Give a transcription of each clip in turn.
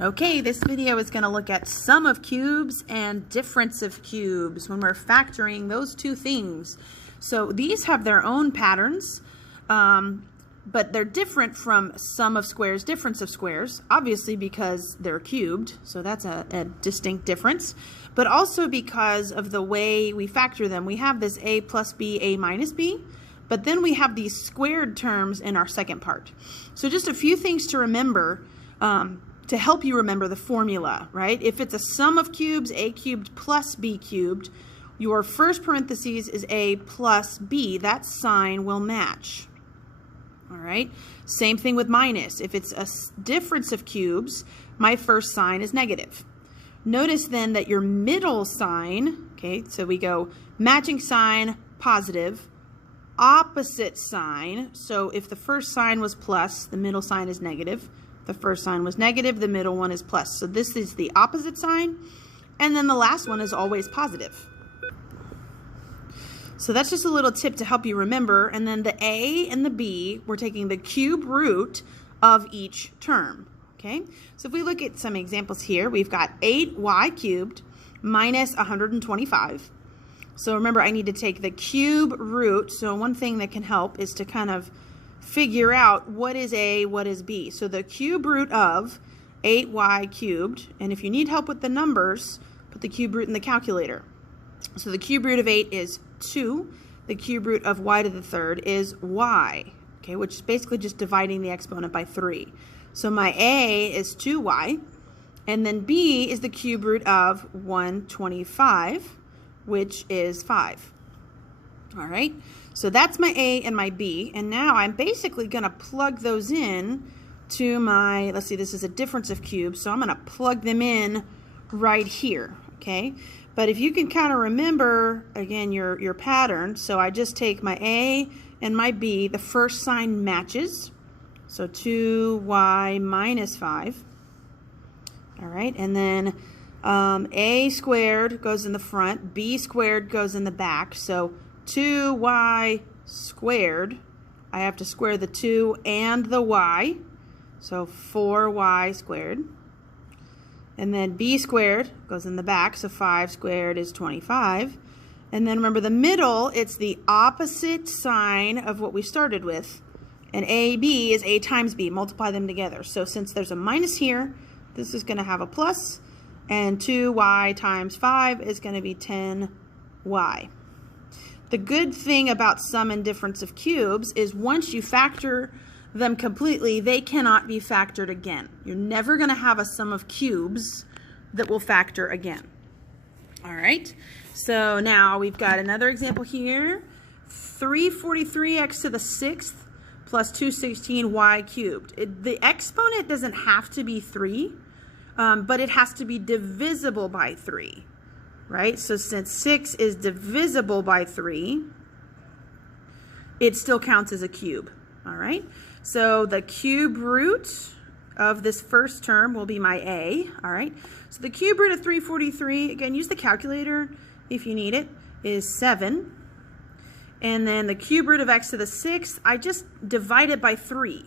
Okay, this video is going to look at sum of cubes and difference of cubes when we're factoring those two things. So these have their own patterns, but they're different from sum of squares, difference of squares, obviously because they're cubed, so that's a distinct difference, but also because of the way we factor them. We have this a plus b, a minus b, but then we have these squared terms in our second part. So just a few things to remember to help you remember the formula, right? If it's a sum of cubes, a cubed plus b cubed, your first parentheses is a plus b. That sign will match. All right. Same thing with minus. If it's a difference of cubes, my first sign is negative. Notice then that your middle sign, okay, so we go matching sign, positive, opposite sign. So if the first sign was plus, the middle sign is negative. The first sign was negative, the middle one is plus. So this is the opposite sign. And then the last one is always positive. So that's just a little tip to help you remember. And then the a and the b, we're taking the cube root of each term. Okay, so if we look at some examples here, we've got 8y cubed minus 125. So remember, I need to take the cube root. So one thing that can help is to kind of figure out what is a, what is b. So the cube root of 8y cubed, and if you need help with the numbers, put the cube root in the calculator. So the cube root of 8 is 2. The cube root of y to the third is y, okay, which is basically just dividing the exponent by 3. So my a is 2y, and then b is the cube root of 125, which is 5. All right, so that's my a and my b, and now I'm basically going to plug those in to my, let's see, this is a difference of cubes, so I'm going to plug them in right here, okay? But if you can kind of remember, again, your pattern, so I just take my a and my b, the first sign matches, so 2y minus 5, all right, and then a squared goes in the front, b squared goes in the back, so 2y squared, I have to square the 2 and the y, so 4y squared. And then b squared goes in the back, so 5 squared is 25. And then remember the middle, it's the opposite sign of what we started with. And ab is a times b, multiply them together. So since there's a minus here, this is going to have a plus, and 2y times 5 is going to be 10y. The good thing about sum and difference of cubes is once you factor them completely, they cannot be factored again. You're never going to have a sum of cubes that will factor again. All right, so now we've got another example here. 343x to the 6th plus 216y cubed. The exponent doesn't have to be 3, but it has to be divisible by 3. Right? So since 6 is divisible by 3, it still counts as a cube. All right? So the cube root of this first term will be my a. All right? So the cube root of 343, again, use the calculator if you need it, is 7. And then the cube root of x to the 6th, I just divide it by 3.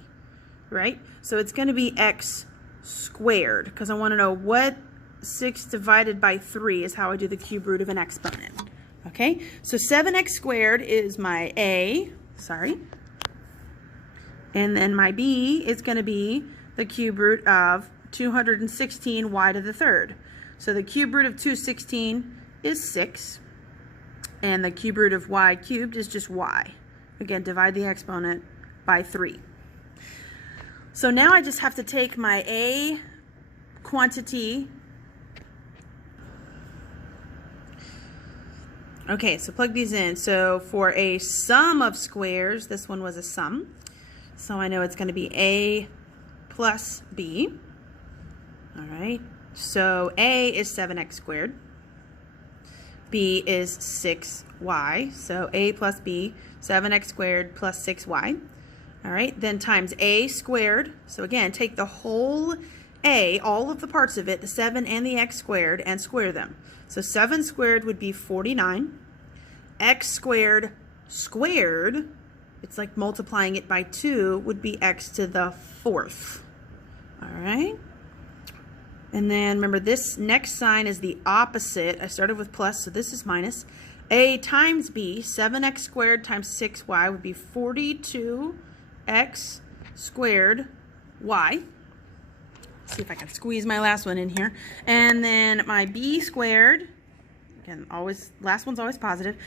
Right? So it's going to be x squared because I want to know what 6 divided by 3 is how I do the cube root of an exponent. Okay, so 7x squared is my a, and then my b is going to be the cube root of 216y to the third. So the cube root of 216 is 6, and the cube root of y cubed is just y. Again, divide the exponent by 3. So now I just have to take my a quantity. Okay, so plug these in. So for a sum of squares, this one was a sum. So I know it's going to be a plus b. All right, so a is 7x squared. B is 6y. So a plus b, 7x squared plus 6y. All right, then times a squared. So again, take the whole a, all of the parts of it, the 7 and the x squared, and square them. So 7 squared would be 49. X squared squared, it's like multiplying it by 2, would be x to the 4th. All right. And then remember, this next sign is the opposite. I started with plus, so this is minus. A times b, 7x squared times 6y would be 42x squared y. See if I can squeeze my last one in here. And then my b squared, again, always, last one's always positive.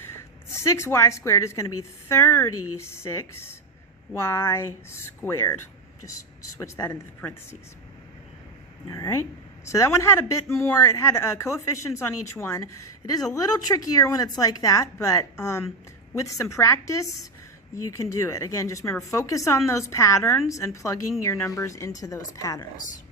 6y squared is going to be 36y squared. Just switch that into the parentheses. All right. So that one had a bit more, it had coefficients on each one. It is a little trickier when it's like that, but with some practice, you can do it. Again, just remember, focus on those patterns and plugging your numbers into those patterns.